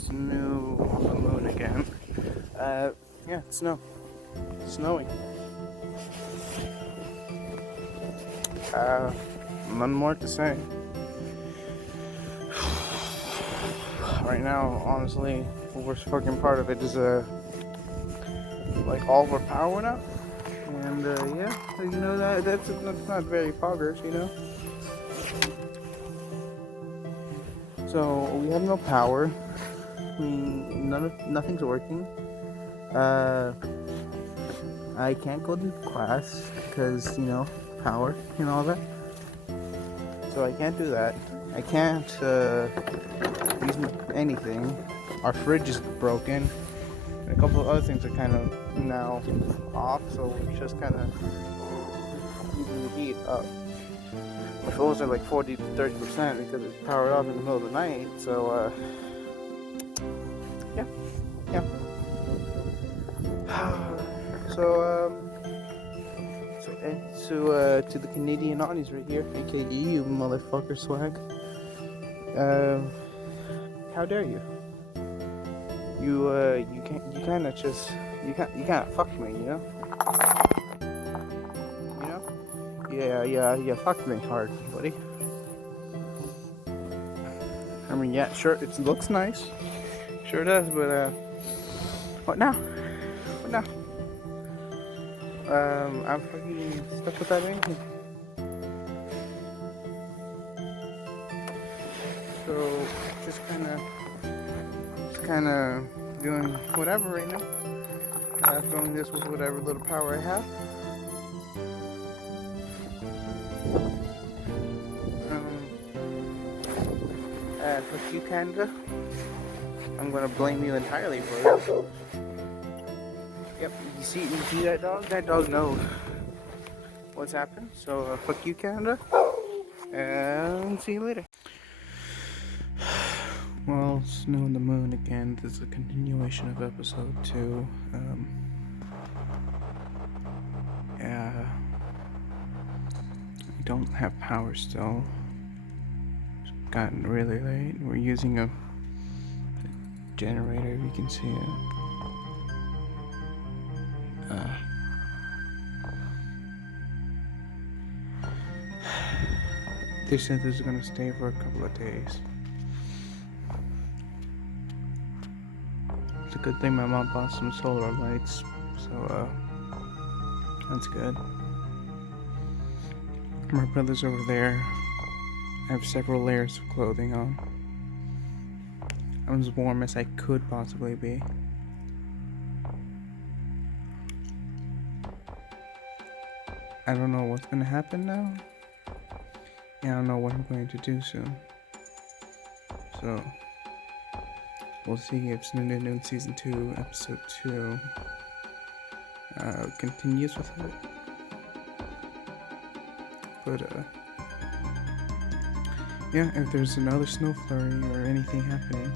Snoo on the moon again. Yeah, it's snowing. None more to say. Right now, honestly, the worst fucking part of it is like all of our power went out, and yeah, you know that's not very poggers, you know. So we have no power. I mean, nothing's working. I can't go to class because, you know, power and all that. So I can't do that. I can't use anything. Our fridge is broken. And a couple of other things are kind of now off, so it's just kind of keeping the heat up. My phones are like 40 to 30% because it's powered off in the middle of the night. So yeah. To the Canadian Aunies right here, aka you motherfucker swag. How dare you? You kind of fucked me, you know? You know? Yeah, fucked me hard, buddy. I mean, yeah, sure, it looks nice, sure does, but what now? I'm fucking stuck with that engine. So just kind of doing whatever right now. Filming this with whatever little power I have. Fuck you, Canada. I'm gonna blame you entirely for this. Yep, you see that dog? That dog knows what's happened. So fuck you, Canada, and see you later. Well, Snow on the Moon again. This is a continuation of episode 2. Yeah, we don't have power still. It's gotten really late. We're using a generator, if you can see it. They said this is gonna stay for a couple of days. It's a good thing my mom bought some solar lights, so that's good. My brother's over there. I have several layers of clothing on. I'm as warm as I could possibly be. I don't know what's gonna happen now. Yeah, I don't know what I'm going to do soon. So we'll see if Noon Season 2, Episode 2 continues with it. But yeah, if there's another snow flurry or anything happening,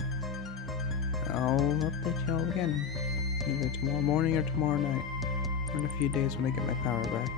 I'll update y'all again. Either tomorrow morning or tomorrow night. Or in a few days when I get my power back.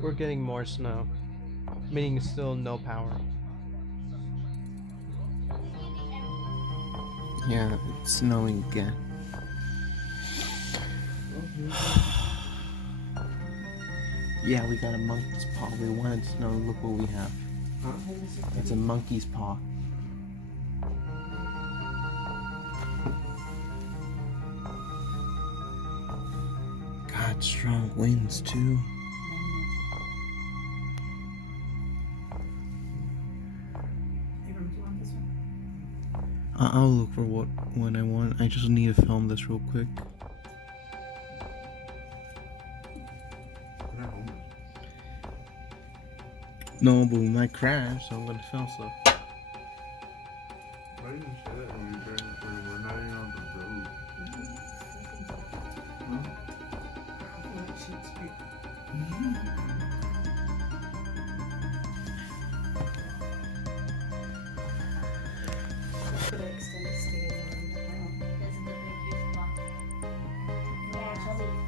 We're getting more snow, meaning still no power. Yeah, it's snowing again. Yeah, we got a monkey's paw. We wanted to know, look what we have. It's a monkey's paw. God Strong winds too. I'll look for what one I want. I just need to film this real quick. No, but we might crash, so I'm gonna film stuff. Why didn't you say that when we're not even on the road?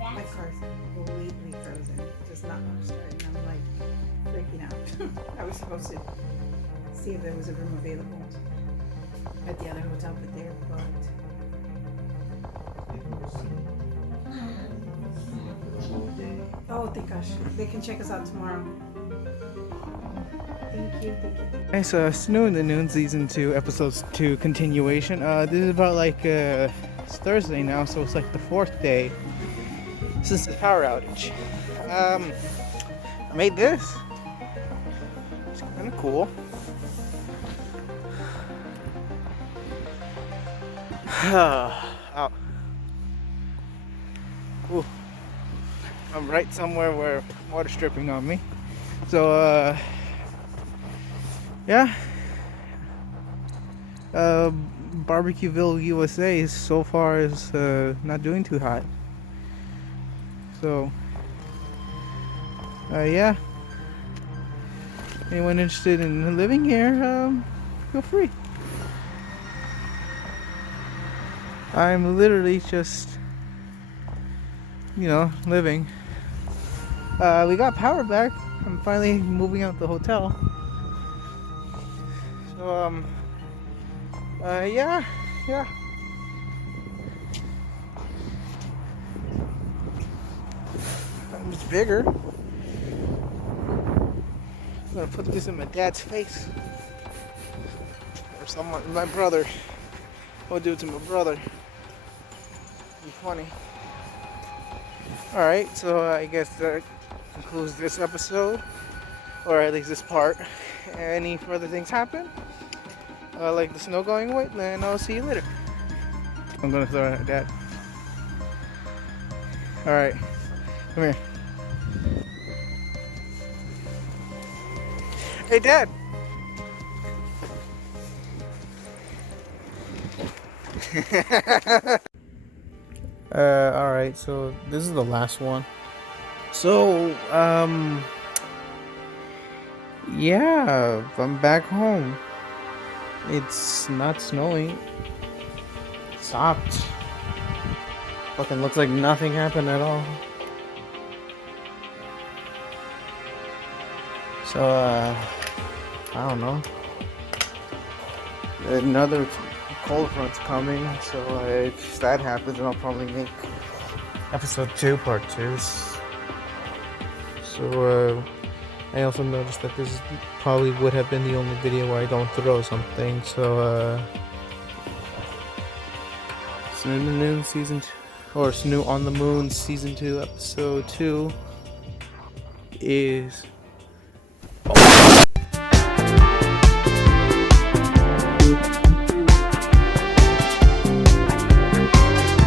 My car's completely frozen, does not want to start, and I'm like freaking out. I was supposed to see if there was a room available at the other hotel, but they're booked. Oh, thank gosh, they can check us out tomorrow. Thank you, thank you. Okay, so Snoo in the Noon Season 2, Episode 2 continuation. This is about like, it's Thursday now, so it's like the 4th day since the power outage. I made this. It's kind of cool. Oh. Ooh. I'm right somewhere where water's dripping on me. So, yeah. Barbecueville, USA is so far is not doing too hot. So, yeah. Anyone interested in living here, feel free. I'm literally just, you know, living. We got power back. I'm finally moving out the hotel. So, yeah. It's bigger. I'm gonna put this in my dad's face. Or someone, my brother. I'll do it to my brother. Be funny. Alright, so I guess that concludes this episode. Or at least this part. Any further things happen, like the snow going away, then I'll see you later. I'm gonna throw it at Dad. Alright, come here. Hey, Dad! Alright, so this is the last one. So, yeah, I'm back home. It's not snowing. It stopped. Fucking looks like nothing happened at all. So, I don't know. Another cold front's coming, so if that happens, then I'll probably make episode 2, part 2. So, I also noticed that this probably would have been the only video where I don't throw something, so, Snoo in the Noon Season 2, or Snoo on the Moon Season 2, Episode 2 is